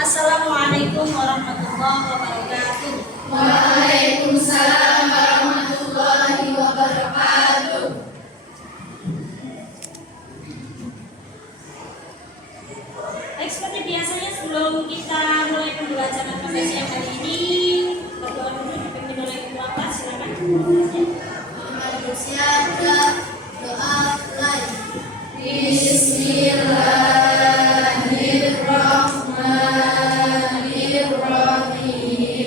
Assalamualaikum warahmatullahi wabarakatuh. Waalaikumsalam warahmatullahi wabarakatuh. Baik, seperti biasanya sebelum kita mulai pembelajaran pada siang hari ini, berdoa dulu dipimpin oleh Ketua Kelas, silakan. Siap, doa mulai. Bismillahirrahmanirrahim.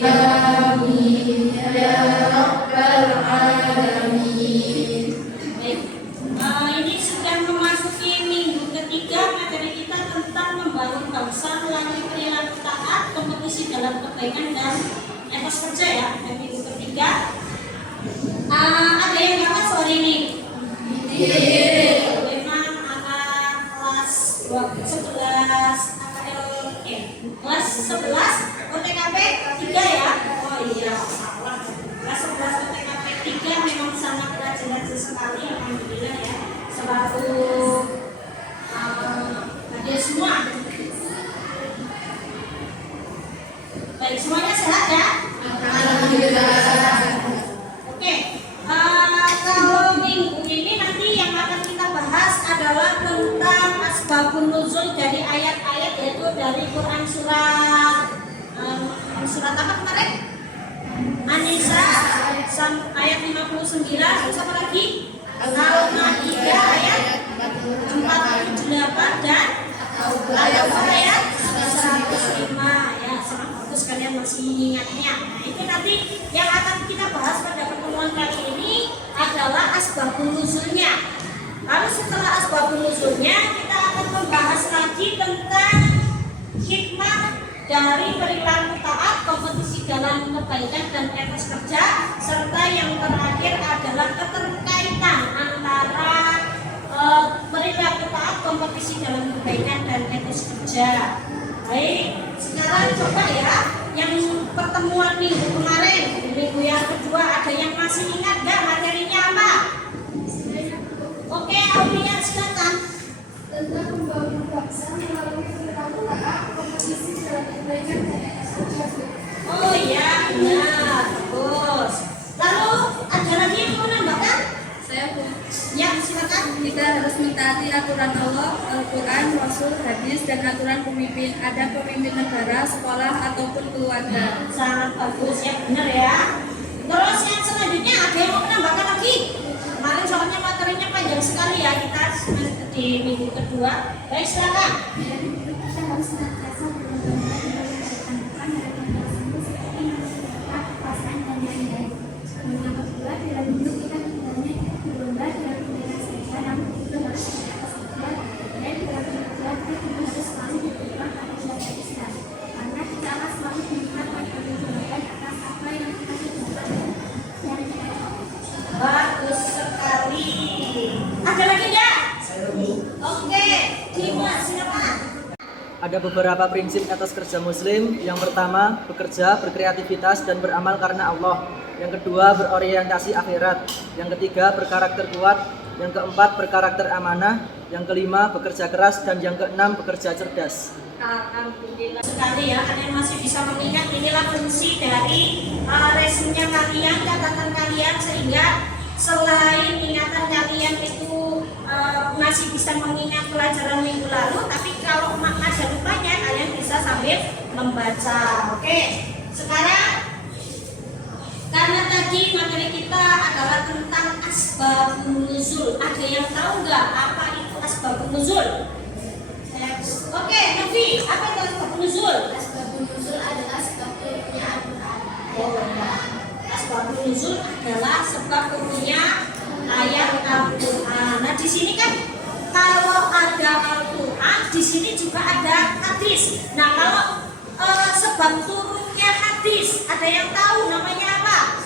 Amin ya rabbal alamin. Baik, ini sudah memasuki minggu ketiga materi kita tentang membangun bangsa melalui perilaku taat, kompetisi dalam kebaikan dan etos kerja ya. Dan minggu ketiga ada yang dapat sore ini? Memang anak kelas 11 kelas 11 OTKP 3 ya. Oh iya, salah. Kelas 11 OTKP 3 memang sangat rajin sekali, alhamdulillah ya. Selalu hadir semua. Baik, semuanya sehat ya? Alhamdulillah. Oke, kalau minggu ini nanti yang akan kita bahas adalah tentang asbabun nuzul dari ayat-ayat, yaitu dari Quran surat apa kemarin? An-Nisa ayat 59, terus apa lagi? Al-Maidah ayat 48 dan Al-Baqarah ayat 105 ya. Sangat bagus kalian masih mengingatnya. Nah, itu nanti yang akan kita bahas pada pertemuan kali ini adalah asbabun nuzulnya. Lalu setelah asbabun nuzulnya kita akan membahas lagi tentang hikmah dari perilaku taat, kompetisi dalam kebaikan dan etos kerja, serta yang terakhir adalah keterkaitan antara perilaku taat, kompetisi dalam kebaikan dan etos kerja. Baik, sekarang coba ya, yang pertemuan minggu kemarin, minggu yang kedua, ada yang masih ingat nggak materinya apa? Oke, Aulia silakan. Tentang membangun bangsa melalui perilaku taat, kompetisi dalam kebaikan dan etos kerja. Oh iya, benar, bagus. Lalu ada lagi yang mau nambahkan? Saya pun. Ya, silakan. Kita harus mentaati aturan Allah, Al-Quran, Rasul, hadis, dan aturan pemimpin. Ada pemimpin negara, sekolah, ataupun keluarga. Sangat bagus ya, benar ya. Terus yang selanjutnya ada yang mau menambahkan lagi? Kemarin soalnya materinya panjang sekali ya, kita di minggu kedua. Baik, silakan. Kita harus senantiasa berlomba dalam kebaikan bukan dalam mempersamu seperti menunjukkan kekuasaan dan lain-lain. Dan yang kedua, dalam hidup kita hendaknya berlomba dalam kebaikan saja, namun itu harus di atas ideal. Dan dalam pengertian kita juga harus selalu berpegang pada syariat Islam. Karena kita akan selalu diminta pertanggungjawaban atas apa yang kita kerjakan dan kita Bagus sekali. Ada lagi enggak? Oke, Dimas silakan. Ada beberapa prinsip etos kerja muslim. Yang pertama, bekerja, berkreativitas, dan beramal karena Allah. Yang kedua, berorientasi akhirat. Yang ketiga, berkarakter kuat. Yang keempat, berkarakter amanah. Yang kelima, bekerja keras. Dan yang keenam, bekerja cerdas. Alhamdulillah sekali ya, kalian masih bisa mengingat. Inilah fungsi dari resume kalian, catatan kalian, sehingga selain ingatan kalian itu masih bisa mengingat pelajaran minggu lalu, tapi kalau ada lupanya kalian bisa sambil membaca. Oke, sekarang karena tadi materi kita adalah tentang asbabun nuzul, ada yang tahu nggak apa itu asbabun nuzul? Oke, Novi, apa itu asbabun nuzul? Asbabun nuzul adalah sebab turunnya Al-Quran. Asbabun nuzul adalah sebab turunnya ayat Al-Quran. Nah, di sini kan kalau ada Al-Quran, di sini juga ada hadis. Nah, kalau sebab turunnya hadis, ada yang tahu namanya apa?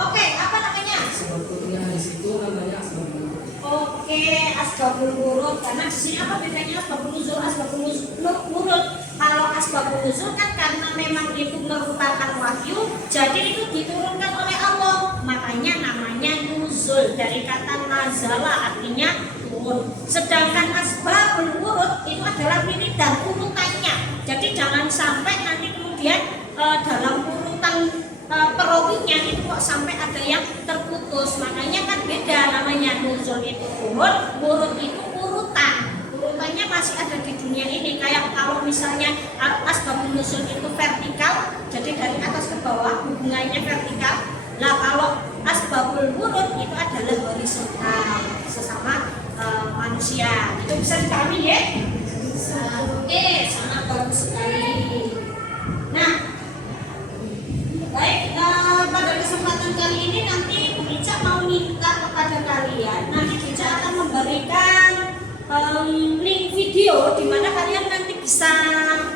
Oke, apa namanya? Sebab turunnya hadis itu namanya asbabun nuzul. Oke, asbabul wurud. Karena di sini apa bedanya asbabun nuzul, asbabun wurud? Kalau asbabun nuzul kan karena memang itu merupakan wahyu, jadi itu diturunkan oleh Allah. Makanya namanya nuzul, dari kata nazala, artinya turun. Sedangkan asbabul wurud itu adalah wiridan, urutannya. Jadi jangan sampai dalam urutan perawinya itu kok sampai ada yang terputus. Makanya kan beda, namanya nuzul itu urut itu urutannya masih ada di dunia ini. Kayak kalau misalnya asbabun nuzul itu vertikal, jadi dari atas ke bawah hubungannya vertikal. Nah kalau asbabul wurud itu adalah horizontal, sesama manusia. Itu bisa dipahami ya? Oke, sangat bagus sekali. Nah, baik, pada kesempatan kali ini nanti Bu Ica mau minta kepada kalian, nanti Bu Ica akan memberikan link video di mana kalian nanti bisa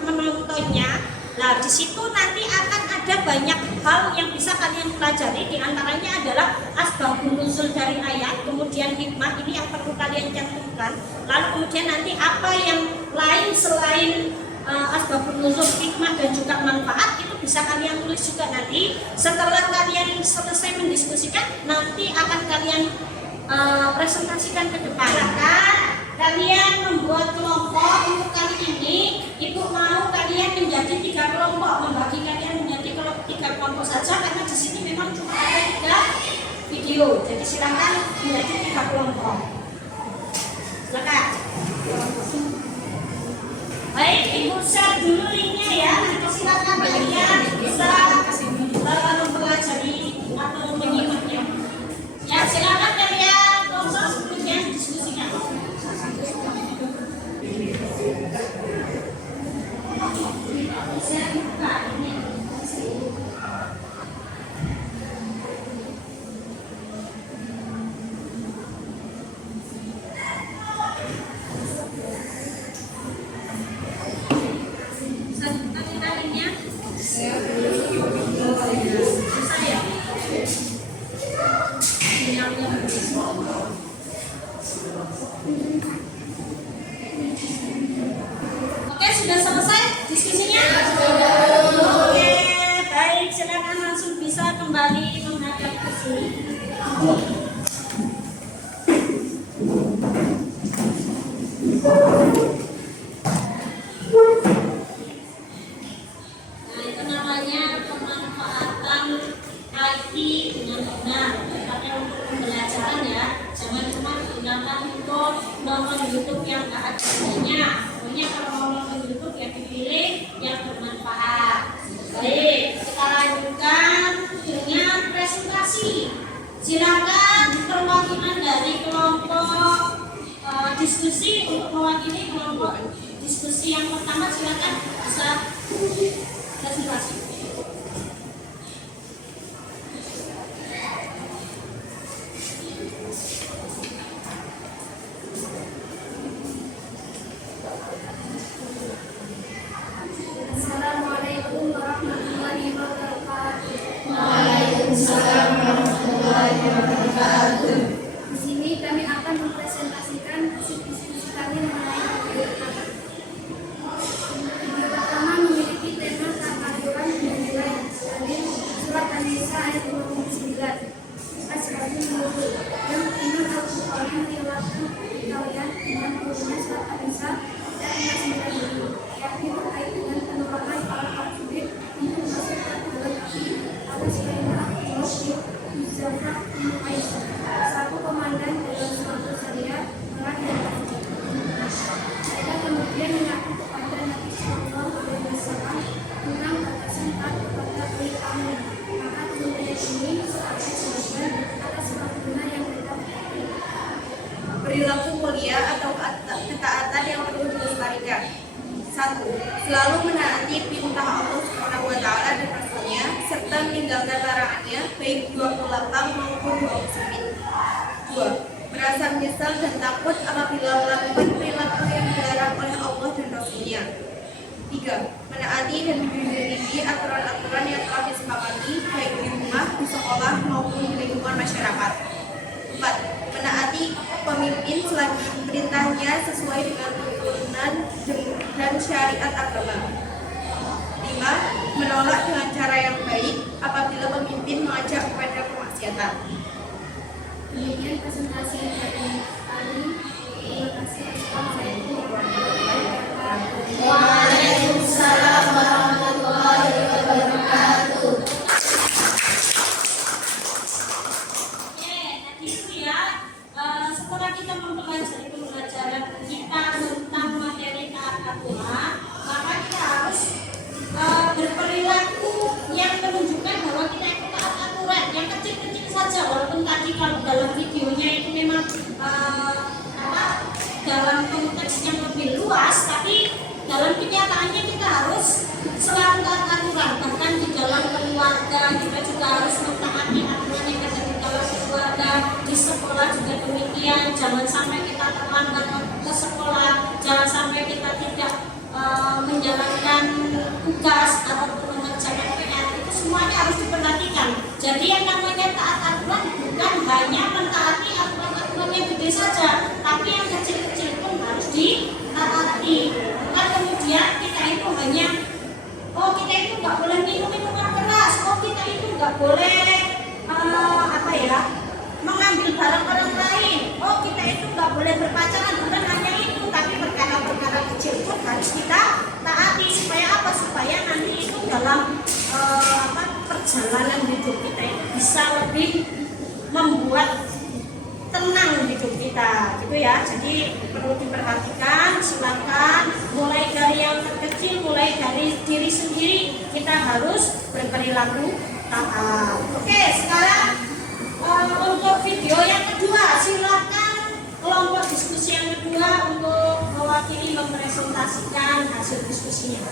menontonnya. Nah, di situ nanti akan ada banyak hal yang bisa kalian pelajari. Di antaranya adalah asbabun nuzul dari ayat, kemudian hikmah, ini yang perlu kalian cantumkan. Lalu kemudian nanti apa yang lain selain asbabun nuzul, hikmah dan juga manfaat itu bisa kalian tulis juga nanti. Setelah kalian selesai mendiskusikan, nanti akan kalian presentasikan ke depan. Kalian membuat kelompok. Untuk kali ini Ibu mau kalian menjadi 3 kelompok, membagi kalian menjadi 3 kelompok saja karena di sini memang cuma ada 3 video. Jadi silakan menjadi 3 kelompok. Silakan. Baik, Ibu share dulu linknya ya. Nanti silakan kalian bisa mempelajari atau menyimaknya. Ya, silakan kalian tonton kemudian diskusikan. Oke, sudah selesai diskusinya? Oke, baik, silakan langsung bisa kembali menghadap ke sini. Nah, itu namanya pemanfaatan IT dengan benar. Dipakai untuk pembelajaran ya. Jangan cuma digunakan untuk nonton YouTube yang nggak ada gunanya. Pokoknya kalau mau nonton YouTube ya dipilih yang bermanfaat. Baik, kita lanjutkan dengan presentasi. Silakan perwakilan dari kelompok diskusi untuk mewakili kelompok diskusi yang pertama, silakan bisa presentasi. Assalamualaikum warahmatullahi wabarakatuh. Waalaikumsalam warahmatullahi wabarakatuh. Di sini kami akan mempresentasikan hasil diskusi kami mengenai video pertama. Video pertama memiliki tema takaturan dan nilai dalil surat An-Nisa ayat 29. Asbabun nuzul yang Imam Al-Bukhari meriwayatkan kalian dengan turunnya surat An-Nisa ayat 29, yakni terkait dengan penolakan para prajurit untuk masuk ke dalam api atas perintah Allah bin Zafar bin Aisyah, satu komandan dalam suatu syariah perang yang terjadi. Mereka kemudian mengaku kepada Nabi Sallallahu Alaihi Wasallam tentang batasan taat kepada perintahnya. Maka kemudian ini sebagai jawaban atas pelakunya yang mereka berkata. Perilaku mulia atau ketaatan yang perlu dilestarikan. 1. Selalu menaati perintah Allah Subhanahu wa taala dan Rasulnya serta meninggalkan larangannya baik dua lapang maupun dua sempit. 2. Merasa menyesal dan takut apabila melakukan perilaku yang dilarang oleh Allah dan Rasulnya. 3. Menaati dan menjunjung aturan-aturan yang telah disepakati baik di rumah, di sekolah maupun di lingkungan masyarakat. 4. Menaati pemimpin selagi perintahnya sesuai dengan tuntunan dan syariat agama. 5. Menolak dengan cara yang baik apabila pemimpin mengajak kepada kemaksiatan. Demikian presentasi dari kami. Terima kasih. Assalamualaikum warahmatullahi wabarakatuh. Waalaikumsalam warahmatullahi wabarakatuh. dalam kenyataannya kita harus selalu taat aturan, bahkan di dalam keluarga kita juga harus mentaati aturan yang ada di dalam keluarga, di sekolah juga demikian. Jangan sampai kita terlambat ke sekolah, jangan sampai kita tidak menjalankan tugas ataupun mengerjakan PR, itu semuanya harus diperhatikan. Jadi yang namanya taat aturan bukan hanya mentaati aturan-aturan yang gede saja, tapi yang kecil-kecil pun harus ditaati. Bukan kemudian kita itu hanya kita itu nggak boleh minum minuman keras, kita itu nggak boleh mengambil barang orang lain, kita itu nggak boleh berpacaran, bukan hanya itu, tapi perkara-perkara kecil pun harus kita taati. Supaya apa? Supaya nanti itu dalam perjalanan hidup kita itu bisa lebih membuat tenang hidup kita, gitu ya. Jadi perlu diperhatikan, silakan mulai dari yang terkecil, mulai dari diri sendiri kita harus berperilaku taat. Oke, sekarang untuk video yang kedua, silakan kelompok diskusi yang kedua untuk mewakili mempresentasikan hasil diskusinya.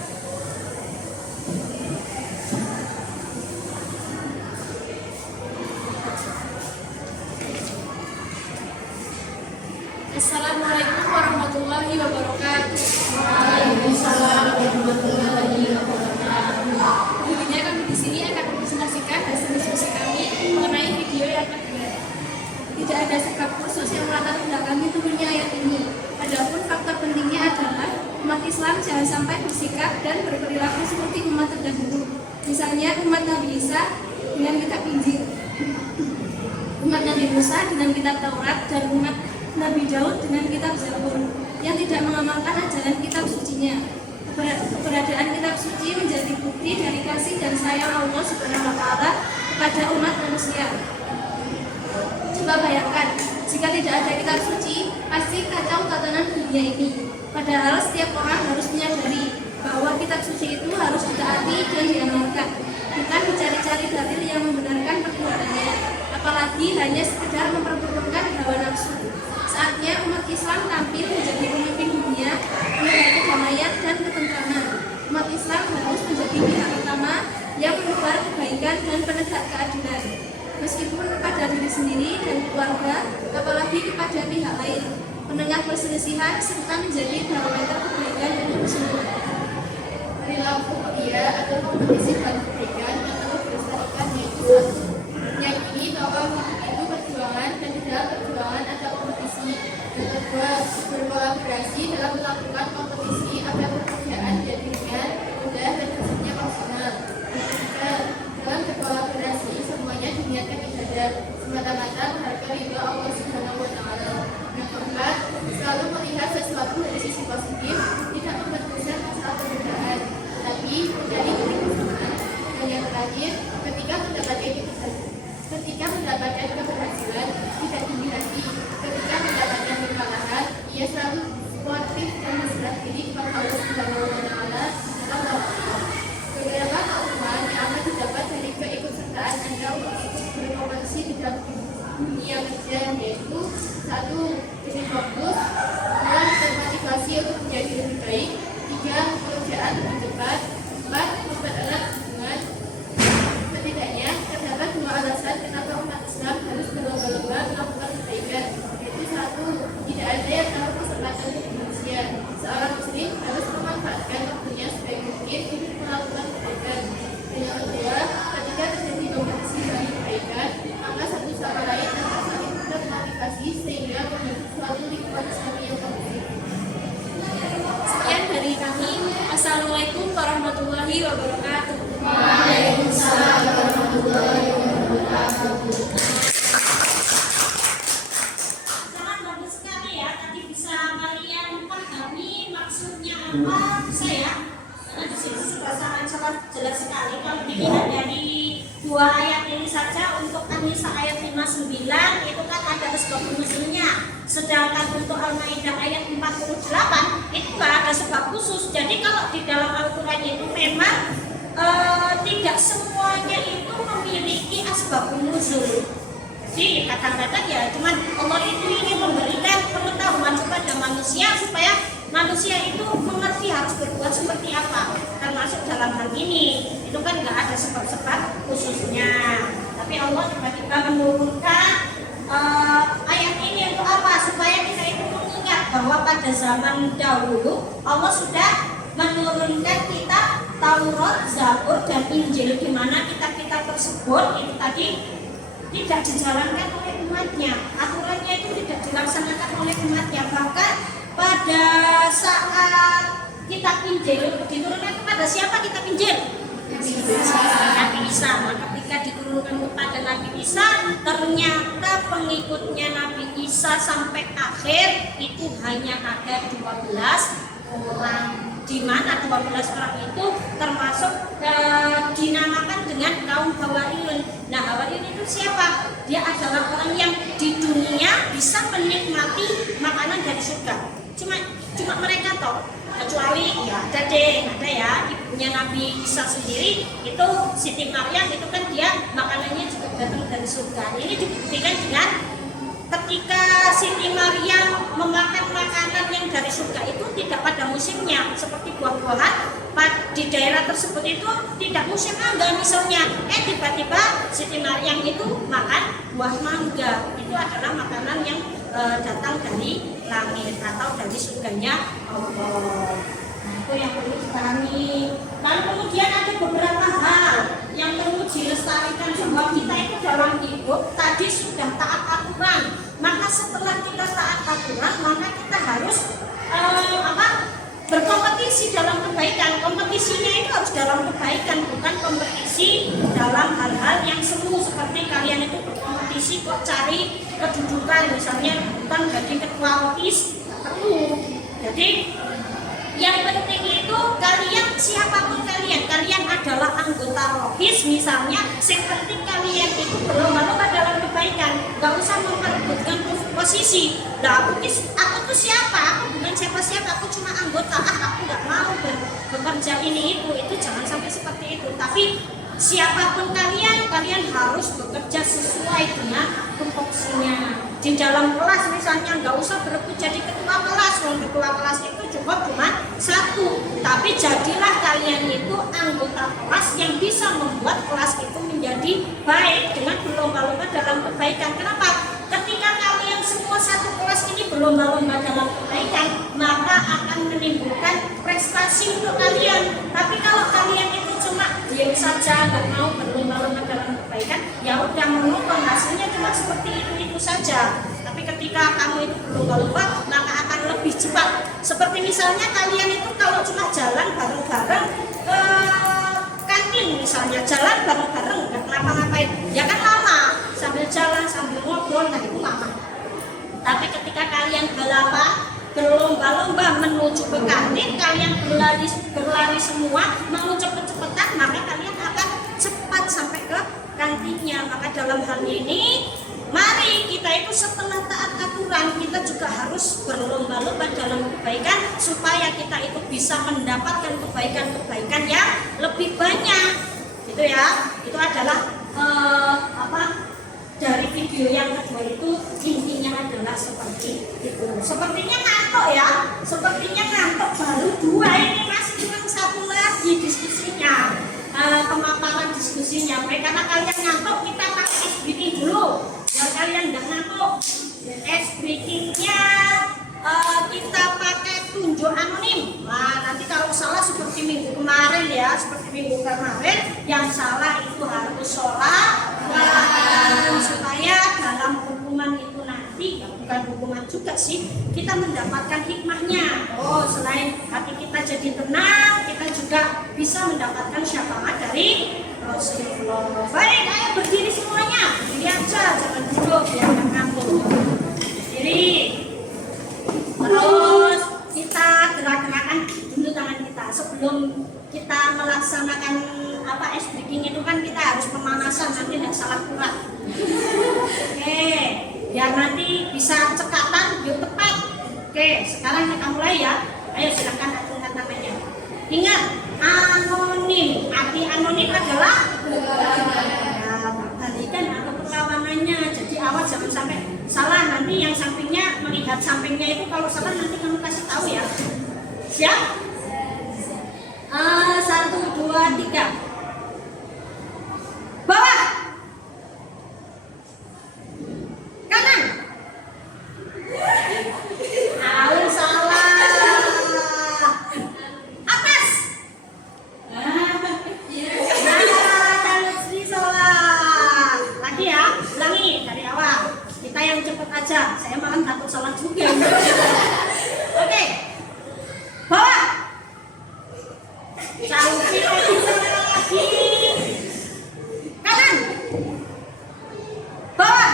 Assalamualaikum warahmatullahi wabarakatuh. Waalaikumsalam warahmatullahi wabarakatuh. Dulunya kami di sini akan mempresentasikan hasil diskusi kami mengenai video yang kedua. Tidak ada sebab khusus yang melatar belakangi turunnya ayat ini. Adapun faktor pentingnya adalah umat Islam jangan sampai bersikap dan berperilaku seperti umat terdahulu. Misalnya umat Nabi Isa dengan kitab Injil, umat Nabi Musa dengan kitab Taurat, dan umat Nabi Daud dengan kitab Zabur yang tidak mengamalkan ajaran kitab sucinya. Keberadaan kitab suci menjadi bukti dari kasih dan sayang Allah Subhanahu wa Ta'ala kepada umat manusia. Coba bayangkan, jika tidak ada kitab suci, pasti kacau tatanan dunia ini. Padahal setiap orang harus menyadari bahwa kitab suci itu harus ditaati dan diamalkan, bukan mencari-cari dalil yang membenarkan perbuatannya, apalagi hanya sekedar memperturutkan hawa nafsu. Saatnya umat Islam tampil menjadi pemimpin dunia, menebar kedamaian dan ketentraman. Umat Islam harus menjadi pihak utama yang menebar kebaikan dan penegak keadilan, meskipun kepada diri sendiri dan keluarga, apalagi kepada pihak lain. Penengah perselisihan serta menjadi barometer kebaikan dan kebersihan. Perilaku mulia atau kompetisi dalam kebaikan atau berselisihan yaitu satu, meyakini bahwa hidup itu perjuangan dan di dalam perjuangan ada kompetisi. Yang kedua, berkolaborasi dalam melakukan kompetisi agar pekerjaan jadi ringan, mudah dan hasilnya maksimal. Yang ketiga, dalam berkolaborasi semuanya diniatkan ibadah semata-mata menghargai ridho Allah Subhanahu wa Ta'ala. Yang keempat, selalu melihat sesuatu dari sisi positif, tidak memperbesar masalah perbedaan, tapi menjadi titik kesamaan. Dan yang terakhir, ketika mendapatkan keberhasilan, tidak tinggi hati. Ketika mendapatkan kekalahan, ia selalu sportif dan berserah diri kepada Allah Subhanahu wa Ta'ala dalam doa. Beberapa keutamaan yang akan didapat dari keikutsertaan Anda untuk ikut berkompetisi di dalam dunia kerja, yaitu satu, lebih fokus, dua, termotivasi untuk menjadi lebih baik, tiga, pekerjaan lebih cepat, empat, mempererat hubungan. Setidaknya terdapat dua alasan kenapa umat Islam harus berlomba-lomba melakukan kebaikan, yaitu satu, tidak ada yang tahu kesempatan hidup manusia. Seorang muslim harus memanfaatkan waktunya sebaik mungkin untuk melakukan kebaikan. Dan yang kedua, ketika terjadi kompetisi dalam kebaikan, maka satu sama lain akan saling termotivasi sehingga membentuk suatu lingkungan Islam yang kondusif. Sekian dari kami. Assalamualaikum warahmatullahi wabarakatuh. Waalaikumsalam warahmatullahi wabarakatuh. Sangat bagus sekali ya, tadi bisa kalian pahami maksudnya apa saya. Karena di situ sudah sangat jelas sekali. Kalau dilihat dari dua ayat ini saja, untuk An-Nisa ayat 59 itu kan ada sebab nuzulnya. Sedangkan untuk Al-Maidah ayat 48 itu nggak ada sebab khusus. Jadi kalau di dalam Al-Quran itu memang tidak semuanya itu memiliki asbab nuzul. Jadi kadang-kadang ya cuman Allah itu ingin memberikan pengetahuan kepada manusia supaya manusia itu mengerti harus berbuat seperti apa, termasuk dalam hal ini. Itu kan nggak ada sebab-sebab khususnya. Tapi Allah tiba-tiba menurunkan ayat ini untuk apa? Supaya kita itu mengingat bahwa pada zaman dahulu Allah sudah menurunkan kitab Taurat, Zabur, dan Injil, di mana kitab-kitab tersebut itu tadi tidak dijalankan oleh umatnya, aturannya itu tidak dilaksanakan oleh umatnya. Bahkan pada saat kitab Injil diturunkan kepada siapa kitab Injil? Nabi Isa. Maka ketika diturunkan kepada Nabi Isa, ternyata pengikutnya Nabi Isa sampai akhir itu hanya ada 12 orang, di mana 12 orang itu termasuk dinamakan dengan kaum Hawariyun. Nah, Hawariyun itu siapa? Dia adalah orang yang di dunia bisa menikmati makanan dari surga. Cuma mereka tahu, kecuali ya ada ya ibunya Nabi Isa sendiri itu Siti Maryam, itu kan dia makanannya juga datang dari surga. Ini dibuktikan dengan ketika Siti Maryam memakan makanan yang dari surga itu tidak pada musimnya, seperti buah-buahan di daerah tersebut itu tidak musim mangga misalnya, tiba-tiba Siti Maryam itu makan buah mangga. Itu adalah makanan yang datang dari langit atau dari surganya Allah. Nah, itu yang perlu dipahami. Lalu kemudian ada beberapa hal yang perlu dilestarikan, bahwa kita itu dalam hidup tadi sudah taat aturan. Maka setelah kita taat aturan, maka kita harus berkompetisi dalam kebaikan. Kompetisinya itu harus dalam kebaikan, bukan kompetisi dalam hal-hal yang semu seperti kalian itu berkompetisi kok cari kedudukan, misalnya bukan jadi ketua OIS, perlu. Jadi yang penting itu kalian, siapapun kalian adalah anggota ROHIS misalnya, yang penting kalian itu berlomba-lomba dalam kebaikan, gak usah memperebutkan posisi. Nah, aku tuh siapa? Aku bukan siapa-siapa, aku cuma anggota. Aku gak mau bekerja ini itu jangan sampai seperti itu. Tapi siapapun kalian harus bekerja sesuai dengan tupoksinya. Di dalam kelas misalnya nggak usah berebut jadi ketua kelas. Ketua kelas itu cukup cuma satu, tapi jadilah kalian itu anggota kelas yang bisa membuat kelas itu menjadi baik dengan berlomba-lomba dalam kebaikan. Kenapa? Ketika kalian semua satu kelas ini berlomba-lomba dalam kebaikan, maka akan menimbulkan prestasi untuk kalian. Tapi kalau kalian itu cuma diam saja, nggak mau berlomba-lomba dalam kebaikan, ya udah menonton hasilnya cuma seperti itu saja. Tapi ketika kamu itu berlomba-lomba, maka akan lebih cepat. Seperti misalnya kalian itu kalau cuma jalan bareng-bareng ke kantin misalnya, jalan bareng-bareng nggak ngapa-ngapain, ya kan lama, sambil jalan sambil ngobrol, nah itu lama. Tapi ketika kalian berlomba-lomba menuju ke kantin, kalian berlari semua, mau cepet-cepetan, maka kalian akan cepat sampai ke kantinnya. Maka dalam hal ini, mari kita itu setelah taat aturan, kita juga harus berlomba-lomba dalam kebaikan supaya kita itu bisa mendapatkan kebaikan-kebaikan yang lebih banyak. Gitu ya. Itu adalah dari video yang kedua itu intinya adalah seperti itu. Sepertinya ngantuk ya, baru 2 ini, masih cuma 1 lagi diskusinya, pemaparan diskusinya. Baik, karena kalian ngantuk, kita pakai ice breaking dulu. Biar kalian nggak ngantuk, ice breakingnya kita pakai tunjuk anonim. Nah, nanti kalau salah seperti minggu kemarin ya, yang salah itu harus sholat supaya dalam hukuman itu nanti, ya bukan hukuman juga sih, kita mendapatkan hikmahnya. Selain hati kita jadi tenang, kita juga bisa mendapatkan syafaat dari Rasulullah. Baik, ayo berdiri semuanya, berdiri aja, jangan duduk biar nggak ngantuk. Berdiri. Terus kita gerak-gerakan dulu tangan kita sebelum kita melaksanakan ice breaking itu kan kita harus pemanasan, nanti tidak salah kurang. Oke, biar nanti bisa cekatan biar tepat. Oke, sekarang kita mulai ya. Ayo silakan acungkan tangannya. Ingat, anonim. Arti anonim adalah balikan atau perlawanannya. Jadi awas jangan sampai salah, nanti yang sampingnya melihat sampingnya itu, kalau salah nanti kamu kasih tahu ya. Siap? 1, 2, 3. Bawah. Kanan. Salah. Atas. Salah. Lagi ya, ulangi dari awal. Kita yang cepat aja. Saya malah takut salah juga. Oke. Bawah. Cantik lagi. Kanan. Bawah.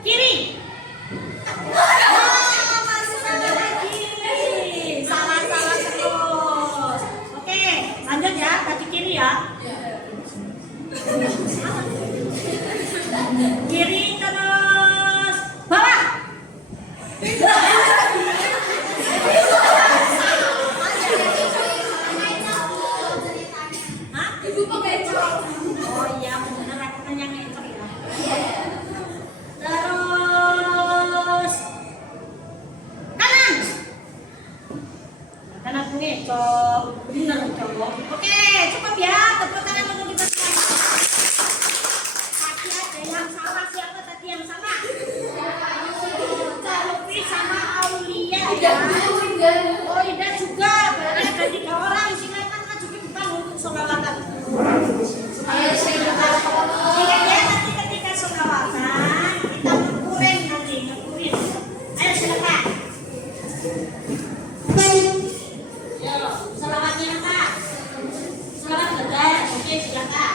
Kiri. Masuk lagi. Salah terus. Oke, lanjut ya. Kaki kiri ya. Kiri terus. Bawah. Hah? Oh iya, benar aku tanya ngecok ya. Terus kanan. Kanan aku ngecok. Benar cowok. Oke, cukup ya. Tepuk tangan untuk kita semua. Tadi ada yang salah. Siapa tadi yang salah? Lutfi sama Aulia ya. Oh Ida juga. Berarti ada 3 orang. Silakan maju ke depan untuk sholawatan. Ingat ya, nanti ketika sholawatan kita ngukurin nanti, ngukurin. Ayo silakan. Ya, sholawatnya apa? Sholawat belajar. Oke, silakan.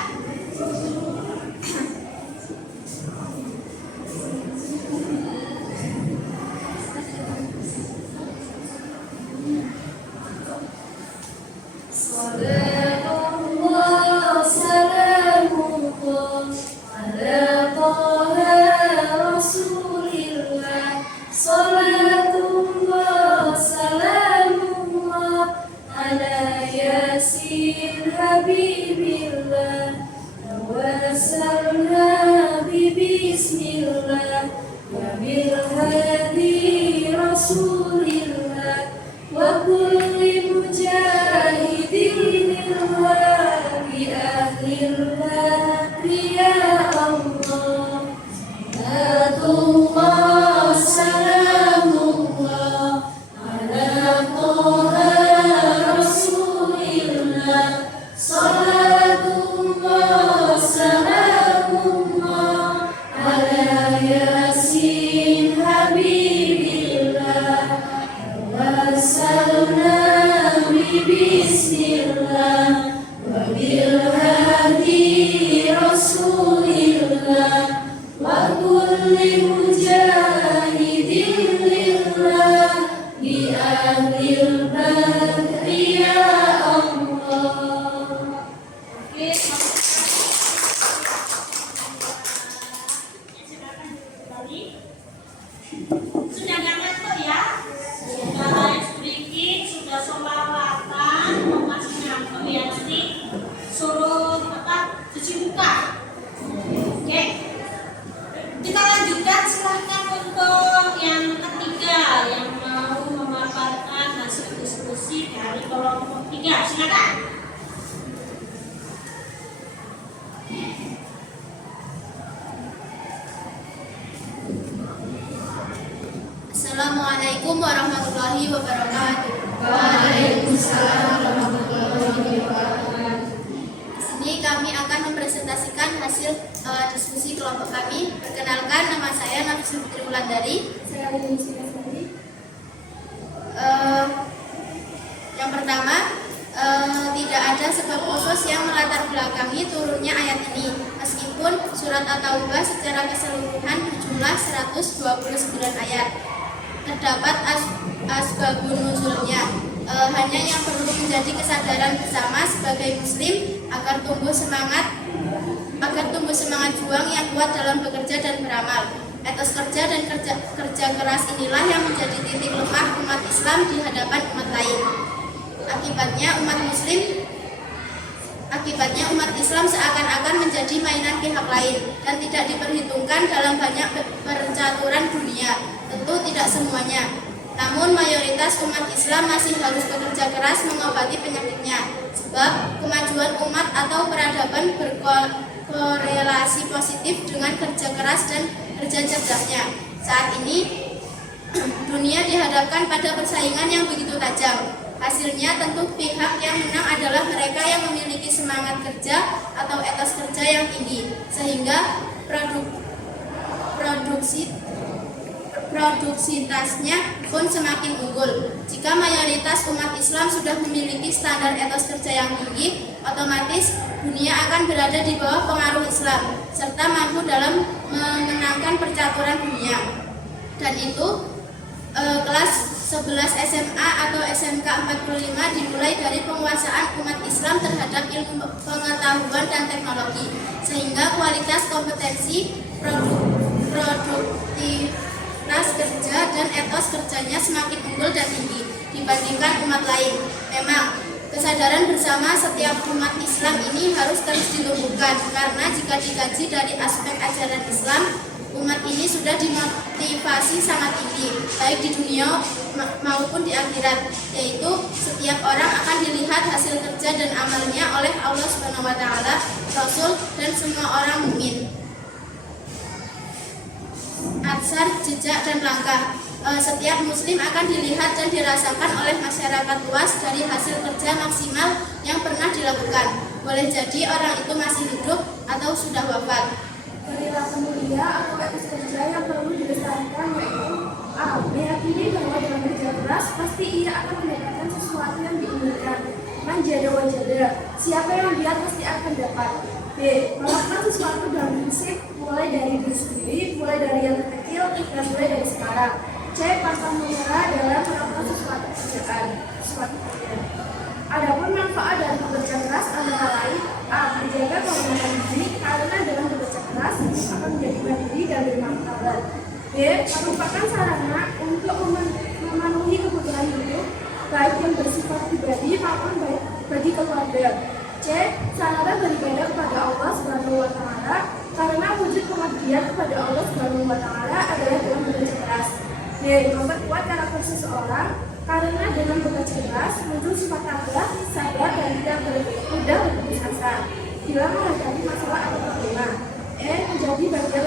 Sudah gak ngantuk ya? Sudah live sedikit, sudah sholawatan, masih ngantuk ya, nanti suruh tetap cuci muka. Oke, kita lanjutkan. Silahkan untuk yang ketiga yang mau memaparkan hasil diskusi dari kelompok 3. Silakan. Assalamualaikum warahmatullahi wabarakatuh. Waalaikumsalam warahmatullahi wabarakatuh. Di sini kami akan mempresentasikan hasil diskusi kelompok kami. Perkenalkan, nama saya Nafsu Fitri Wulandari. Saya Lili Sari. Yang pertama, tidak ada sebab khusus yang melatar belakangi turunnya ayat ini. Meskipun surat At-Taubah secara keseluruhan berjumlah 129 ayat. Terdapat asbabun nuzulnya. Hanya yang perlu menjadi kesadaran bersama sebagai muslim agar tumbuh semangat juang yang kuat dalam bekerja dan beramal. Etos kerja dan kerja keras inilah yang menjadi titik lemah umat Islam di hadapan umat lain. Akibatnya umat Islam seakan-akan menjadi mainan pihak lain dan tidak diperhitungkan dalam banyak percaturan dunia. Tentu tidak semuanya. Namun mayoritas umat Islam masih harus bekerja keras mengobati penyakitnya, sebab kemajuan umat atau peradaban berkorelasi positif dengan kerja keras dan kerja cerdasnya. Saat ini dunia dihadapkan pada persaingan yang begitu tajam. Hasilnya tentu pihak yang menang adalah mereka yang memiliki semangat kerja atau etos kerja yang tinggi, sehingga produksitasnya pun semakin unggul. Jika mayoritas umat Islam sudah memiliki standar etos kerja yang tinggi, otomatis dunia akan berada di bawah pengaruh Islam, serta mampu dalam memenangkan percaturan dunia. Dan itu kelas 11 SMA atau SMK 45 dimulai dari penguasaan umat Islam terhadap ilmu pengetahuan dan teknologi, sehingga kualitas kompetensi, produktivitas kerja dan etos kerjanya semakin unggul dan tinggi dibandingkan umat lain. Memang kesadaran bersama setiap umat Islam ini harus terus ditumbuhkan, karena jika dikaji dari aspek ajaran Islam, umat ini sudah dimotivasi sangat tinggi, baik di dunia maupun di akhirat, yaitu setiap orang akan dilihat hasil kerja dan amalnya oleh Allah Subhanahu wa taala, Rasul dan semua orang mukmin. Atsar, jejak dan langkah. Setiap muslim akan dilihat dan dirasakan oleh masyarakat luas dari hasil kerja maksimal yang pernah dilakukan. Boleh jadi orang itu masih hidup atau sudah wafat. Perilaku mulia atau etos kerja yang perlu dilestarikan yaitu A. Meyakini bahwa dalam kerja keras pasti ia akan mendapatkan sesuatu yang diinginkan. Manjada wajada, siapa yang giat pasti akan dapat. B. Melakukan sesuatu dalam prinsip, mulai dari diri sendiri, mulai dari yang terkecil, dan mulai dari sekarang. C. Pantang menyerah dalam melakukan sesuatu pekerjaan. Adapun manfaat dari bekerja keras antara lain: A. Menjaga kehormatan diri, karena dalam bekerja keras akan menjadi mandiri dan bermartabat. B. Merupakan sarana untuk memenuhi kebutuhan hidup, baik yang bersifat pribadi maupun baik bagi keluarga. C. Sarana beribadah kepada Allah Subhanahu wa taala, karena wujud pengabdian kepada Allah Subhanahu wa taala adalah dalam bekerja keras. D. Memperkuat karakter seseorang, karena dengan bekerja keras muncul sifat tabah, sabar, dan tidak mudah berputus asa bila menghadapi masalah atau problema. E. Menjadi bagian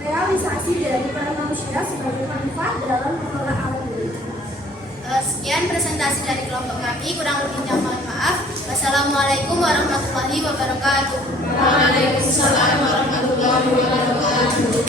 realisasi dari para manusia sebagai manfaat dalam mengelola alam bumi. Sekian presentasi dari kelompok kami, kurang lebihnya mohon maaf. Wassalamualaikum warahmatullahi wabarakatuh. Waalaikumsalam warahmatullahi wabarakatuh.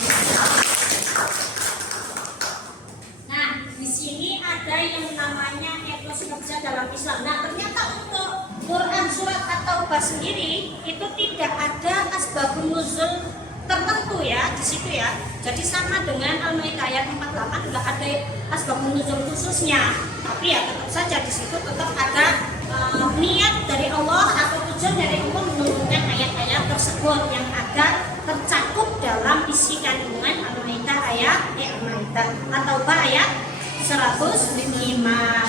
Nah, di sini ada yang namanya etos kerja dalam Islam. Nah, ternyata untuk Quran surat at-Taubah sendiri itu tidak ada asbabun nuzul tertentu ya di situ ya. Jadi sama dengan Al-Maidah ayat 48 tidak ada asbabun nuzul khususnya. Tapi ya tetap saja di situ tetap ada niat dari Allah atau tujuan dari Allah menurunkan ayat-ayat tersebut yang ada tercakup dalam isi kandungan Al-Maidah ayat Al-Maidah atau ayat 105.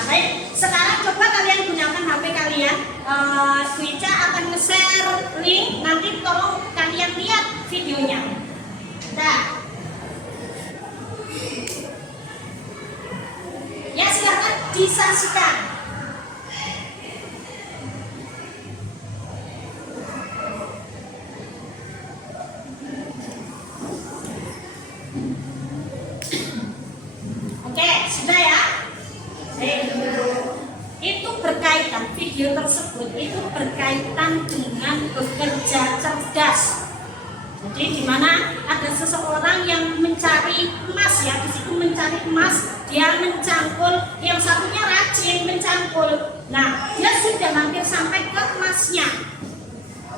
Baik, sekarang coba kalian gunakan HP kalian. Bu Ica akan nge-share link, nanti tolong kalian lihat videonya. Nah, ya silakan disaksikan. Oke, sudah ya. Itu berkaitan, video tersebut itu berkaitan dengan bekerja cerdas. Jadi di mana ada seseorang yang mencari emas ya, di situ mencari emas, dia mencangkul, yang satunya rajin mencangkul. Nah, dia sudah hampir sampai ke emasnya.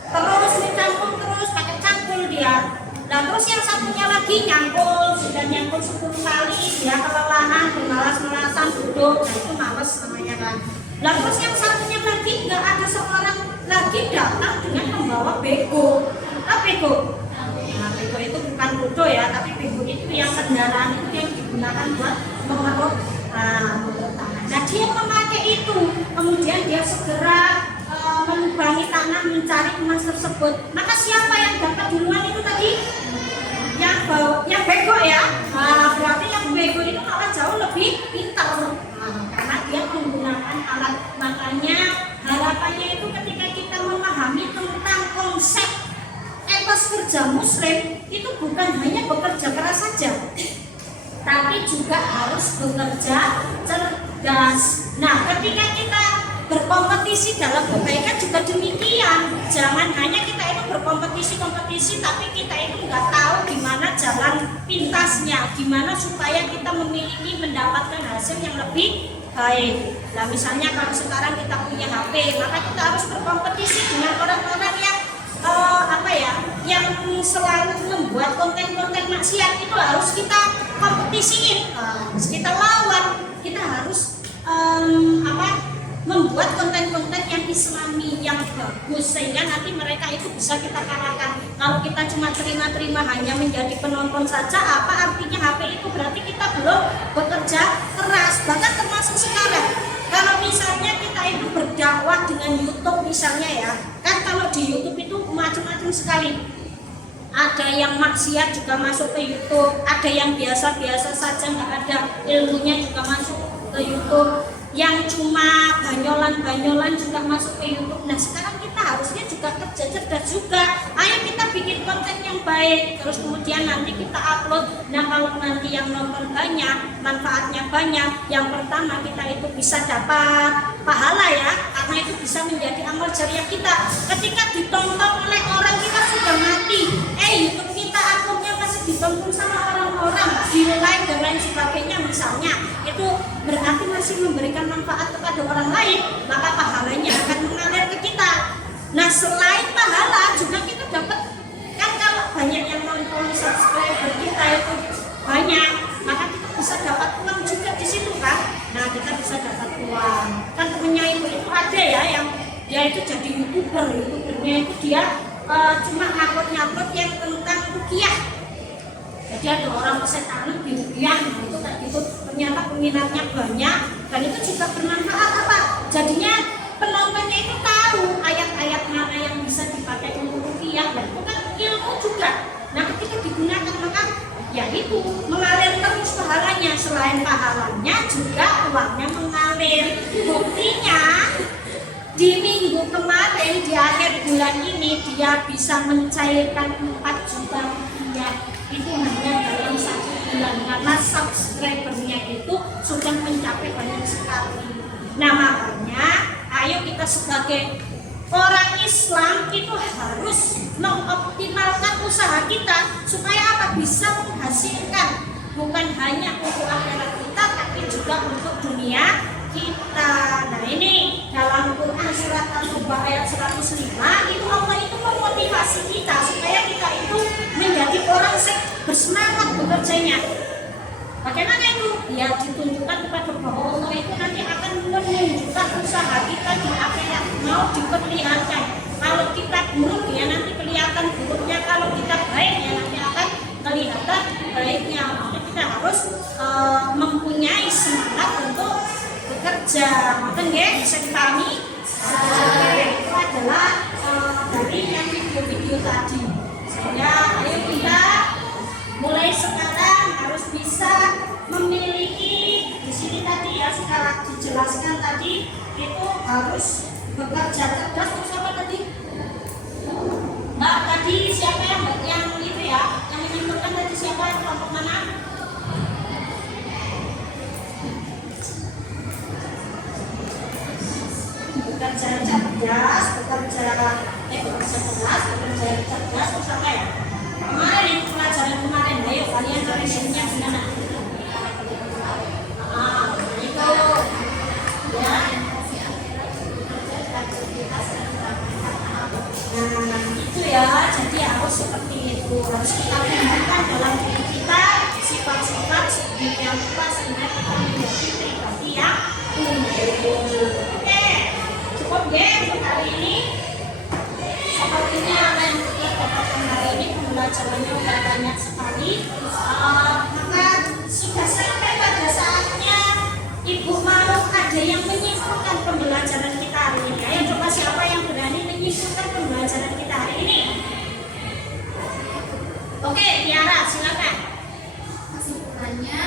Terus mencangkul terus pakai cangkul dia. Nah, terus yang satunya lagi nyangkul, sudah nyangkul 10 kali, dia kelelahan, bermalas-malasan, duduk, nah itu males namanya kan. Nah, terus yang satunya lagi nggak ada seorang lagi datang dengan membawa bego. Apa bego? Nah, bego itu bukan kudo ya, tapi bego itu yang kendaraan itu yang digunakan buat mengeruk tanah. Nah, dia memakai itu, kemudian dia segera melubangi tanah mencari emas tersebut. Maka siapa yang dapat duluan itu tadi? Yang bego ya. Nah, berarti yang bego bego itu malah jauh lebih pintar. Karena dia menggunakan alat. Makanya harapannya itu ketika kita memahami tentang konsep etos kerja muslim itu bukan hanya bekerja keras saja, tapi juga harus bekerja cerdas. Nah, ketika kita berkompetisi dalam kebaikan juga demikian. Jangan hanya kita itu berkompetisi-kompetisi, tapi kita itu nggak tahu gimana jalan pintasnya, gimana supaya kita memiliki mendapatkan hasil yang lebih baik. Nah, misalnya kalau sekarang kita punya HP, maka kita harus berkompetisi dengan orang-orang yang yang selalu membuat konten-konten maksiat. Itu harus kita kompetisiin, harus kita lawan. Kita harus membuat konten-konten yang islami, yang bagus, sehingga nanti mereka itu bisa kita kalahkan. Kalau kita cuma terima-terima hanya menjadi penonton saja, apa artinya HP itu? Berarti kita belum bekerja keras. Bahkan termasuk sekarang, kalau misalnya kita itu berdakwah dengan YouTube misalnya ya, kan kalau di YouTube itu macam-macam sekali. Ada yang maksiat juga masuk ke YouTube, ada yang biasa-biasa saja nggak ada ilmunya juga masuk ke YouTube, yang cuma banyolan-banyolan juga masuk ke YouTube. Nah, sekarang kita harusnya juga kerja cerdas juga. Ayo kita bikin konten yang baik, terus kemudian nanti kita upload. Nah, kalau nanti yang nonton banyak, manfaatnya banyak, yang pertama kita itu bisa dapat pahala ya, karena itu bisa menjadi amal jariah kita. Ketika ditonton oleh orang, kita sudah mati, YouTube kita akunnya masih ditonton sama orang-orang, di like dan lain sebagainya misalnya, itu berarti masih memberikan manfaat kepada orang lain, maka pahalanya akan mengalir ke kita. Nah, selain pahala juga kita dapat, kan kalau banyak yang nonton, subscriber kita itu banyak, maka kita bisa dapat uang juga di situ kan. Nah, kita bisa dapat uang. Kan temennya itu ada ya, yang dia itu jadi youtubernya itu dia cuma ngupload yang tentang ruqyah. Jadi ada orang kesetanan di ruqyah, itu kayak gitu, ternyata peminatnya banyak dan itu juga bermanfaat apa? Jadinya penontonnya itu tahu ayat-ayat mana yang bisa dipakai untuk ruqyah, dan itu kan ilmu juga. Nah, ketika digunakan maka ya itu mengalir terus pahalanya. Selain pahalanya juga uangnya mengalir. Buktinya di minggu kemarin, di akhir bulan ini, dia bisa mencairkan 4 juta rupiah. Itu hanya dalam 1 bulan, karena subscribernya itu sudah mencapai banyak sekali. Nah, makanya ayo kita sebagai orang Islam itu harus mengoptimalkan usaha kita supaya apa? Bisa menghasilkan bukan hanya untuk akhirat kita, tapi juga untuk dunia kita. Nah, ini dalam Quran surat Al-Baqarah ayat 105 itu Allah itu memotivasi kita supaya kita itu menjadi orang yang bersemangat bekerjanya. Bagaimana itu? Ya ditunjukkan kepada bahwa Allah itu nanti akan menunjukkan usaha kita di akhirat, mau diperlihatkan. Kalau kita buruk ya nanti kelihatan buruknya, kalau kita baik ya nanti akan kelihatan baiknya. Maka kita harus mempunyai semangat untuk bekerja. Mungkin ya bisa dipahami. Itu adalah dari yang video-video tadi. Sehingga ayo kita mulai sekarang harus bisa memiliki, di sini tadi ya sudah dijelaskan tadi, itu harus bekerja cerdas. Terus apa tadi? Mbak tadi siapa yang itu ya, yang menentukan tadi siapa, kelompok mana? Bekerja cerdas, bekerja cerdas, terus apa ya? Kemarin itu pelajaran kemarin, ayo kalian cari sininya di mana? Itu ya. Nah, itu ya, jadi harus seperti itu, harus kita gunakan dalam diri kita sifat-sifat sedemikian rupa sehingga kita menjadi pribadi yang unggul. Oke, cukup ya untuk hari ini. Sepertinya apa yang kita dapatkan hari ini, pembelajarannya sudah banyak sekali. Maka sudah sampai pada saatnya Ibu mau ada yang menyimpulkan pembelajaran kita hari ini. Ayo coba siapa yang berani menyimpulkan pembelajaran kita hari ini? Oke, Tiara silakan. Kesimpulannya,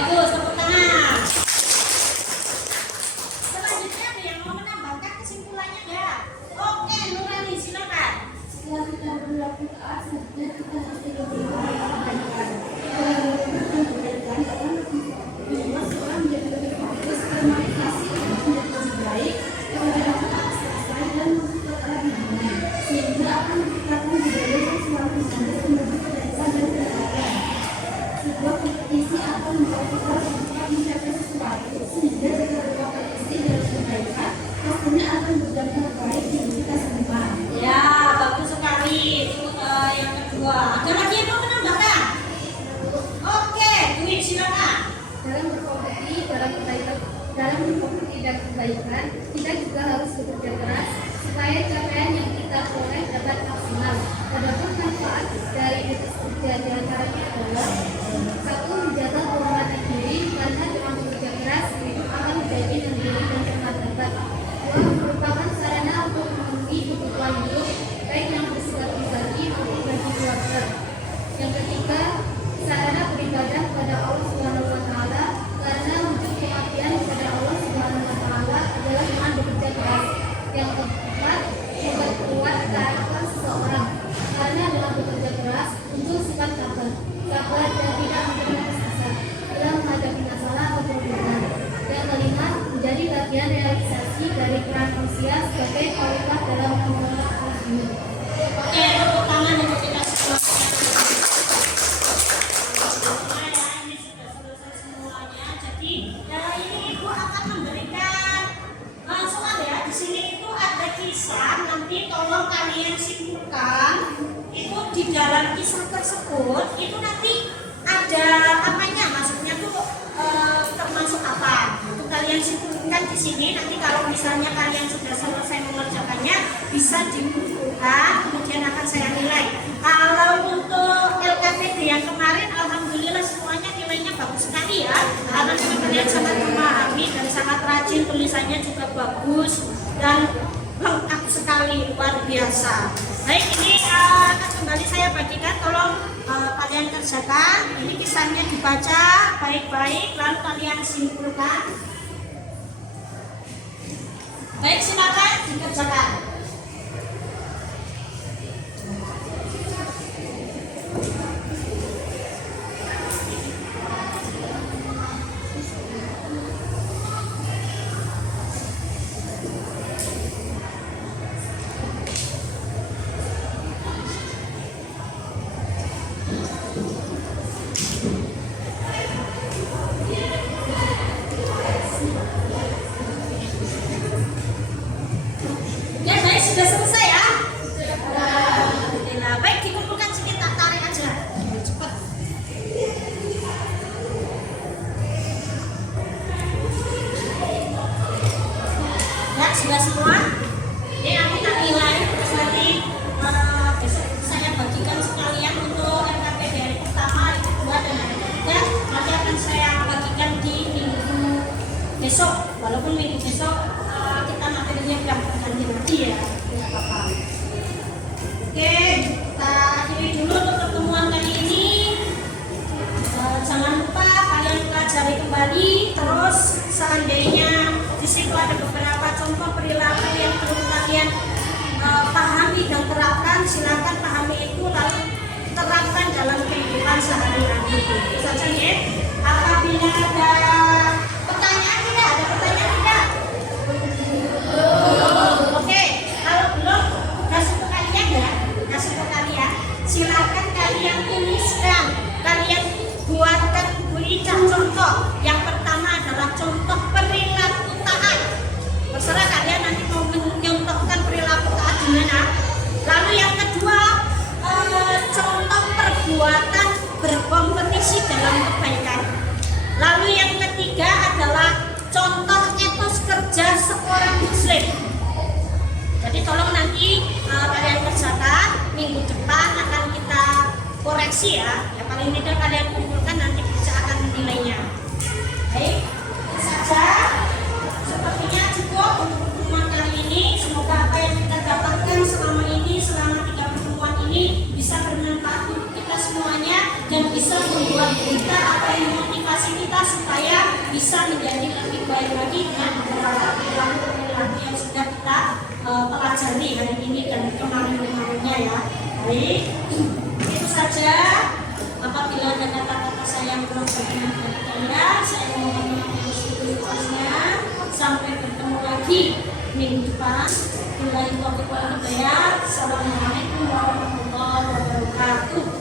bagus, tepuk tangan. Selanjutnya ada yang mau menambahkan kesimpulannya nggak? Oke, Nurani silakan. Setelah kita berlaku taat, seharusnya kita harus tidak berbuat kebaikan. Kebaikan dalam membuat seorang menjadi lebih fokus, bermotivasi untuk menjadi lebih baik, kemudian tetap selesai dan memperkuat hubungan, sehingga akan menciptakan budaya yang selalu mengalir menuju kebaikan dan kebaikan. Sebuah kompetisi akan membuat kita cepat mencapai sesuatu, sehingga jika berkompetisi dalam kebaikan, pastinya akan berdampak baik bagi kita semua. Ya, bagus sekali. Itu yang kedua. Ada lagi yang mau menambahkan? Oke, Dwi silakan. Dalam berkompetisi dan kebaikan, kita juga harus bekerja keras supaya capaian yang kita peroleh dapat maksimal. Adapun manfaat dari bekerja di antaranya adalah: satu, menjaga kehormatan diri karena dengan bekerja keras hidup akan menjadi mandiri dan bermartabat. Dua, merupakan sarana untuk memenuhi kebutuhan hidup baik yang bersifat pribadi maupun bagi keluarga. Yang ketiga, sarana beribadah kepada Allah Subhanahu wa taala karena wujud pengabdian kepada Allah Subhanahu wa taala adalah dengan bekerja keras. Yang keempat, memperkuat karakter seseorang karena dengan bekerja keras muncul sifat sabar dan tidak pernah tersesat dalam menghadapi masalah atau perubahan. Yang kelima, menjadi bagian realisasi dari peran manusia sebagai khalifah dalam mengelola alam ini. Oke, tepuk tangan untuk kita semua. Ini sudah selesai semuanya. Jadi ini Ibu akan memberikan soal ya. Di sini itu ada kisah. Nanti tolong kalian simpulkan. Itu di dalam kisah tersebut itu nanti ada apanya? Maksudnya tuh termasuk apa? Itu kalian simpulkan di sini. Nanti kalau misalnya kalian sudah selesai mengerjakannya, bisa dikumpulkan. Kemudian akan saya nilai. Kalau untuk LKPD yang kemarin, alhamdulillah semuanya nilainya bagus sekali ya. Karena kalian sangat memahami dan sangat rajin, tulisannya juga bagus dan lengkap sekali, luar biasa. Baik, ini akan kembali saya bagikan. Tolong kalian kerjakan. Ini kisahnya dibaca baik-baik, lalu kalian simpulkan. Baik, silakan dikerjakan. Sudah selesai ya? Alhamdulillah. Baik, dikumpulkan sedikit, tak tarik aja. Cepat. Ya, sudah semua. Ini nanti tak nilai. Terus nanti besok saya bagikan sekalian untuk LKPD hari pertama, hari kedua, dan hari ketiga. Nanti akan saya bagikan di minggu besok. Walaupun minggu besok kita materinya udah ganti lagi ya. Oke, kita akhiri dulu untuk pertemuan kali ini. Jangan lupa kalian pelajari kembali. Terus seandainya di situ ada beberapa contoh perilaku yang perlu kalian pahami dan terapkan, silakan pahami itu lalu terapkan dalam kehidupan sehari-hari. Itu saja ya. Apabila ada pertanyaan tidak? Ada pertanyaan tidak? Oke, kalau belum kasih ke kalian ya, kasih ke kalian. Silakan kalian tuliskan, kalian buatkan berita contoh. Yang pertama adalah contoh perilaku taat. Terserah kalian nanti mau mencontohkan perilaku taat gimana. Lalu yang kedua, contoh perbuatan berkompetisi dalam kebaikan. Lalu yang ketiga adalah contoh etos kerja seorang muslim. Jadi tolong nanti kalian kerjakan, minggu depan akan kita koreksi ya. Ya paling tidak kalian kumpulkan, nanti bisa akan nilainya. Baik, itu saja. Sepertinya cukup untuk pertemuan kali ini. Semoga apa yang kita dapatkan selama ini, selama 3 pertemuan ini bisa bermanfaat untuk kita semuanya dan bisa membuat kita atau memotivasi kita supaya bisa menjadi lebih baik lagi dengan beberapa perilaku yang sudah kita pelajari hari ini dan kemarin-kemarinnya ya. Baik, itu saja. Apabila ada kata-kata saya yang belum berkenan dari kalian, saya mohon maaf yang sebesar-besarnya. Sampai bertemu lagi minggu depan. Assalamualaikum warahmatullahi wabarakatuh.